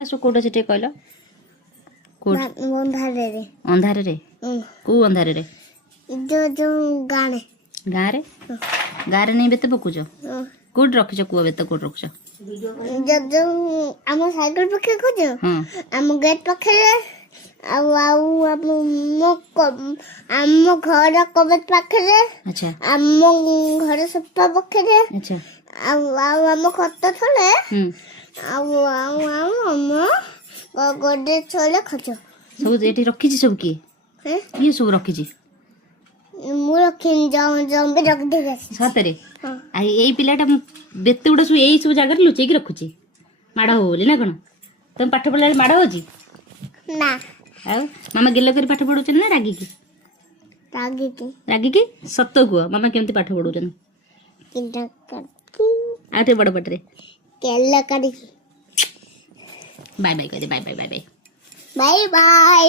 कोटा से कहल कोट अंधारे रे को अंधारे रे जो जो गाने गाँ रे गाँ रे नहीं बेते पकुच कोट रखिछ कुआ बेते कोट रखिछ जो जो आम साइकिल पाखे खोज आम गेट पाखे आम घर कबट पाखे अच्छा आम घर सोफा पाखे अच्छा आम खत थले आम गोदे थले खोज सब एटी रखिछ सब किए सब रखिछ मु रखिन जम्बे रख दे सतरे आ एई पिलाटा बेते गुडा सब एई सब जगह लुचै कि रखुची माड़ हो बोली ना कोन तुम पाठ पढ़ला माड़ होजी ना आ मामा गेलो कर पाठ पढुचन ना रागी की सत्य कुह मामा केमती पाठ पढुचन आटे बड़ पटरे केला करी बाय बाय करे bye bye bye bye bye bye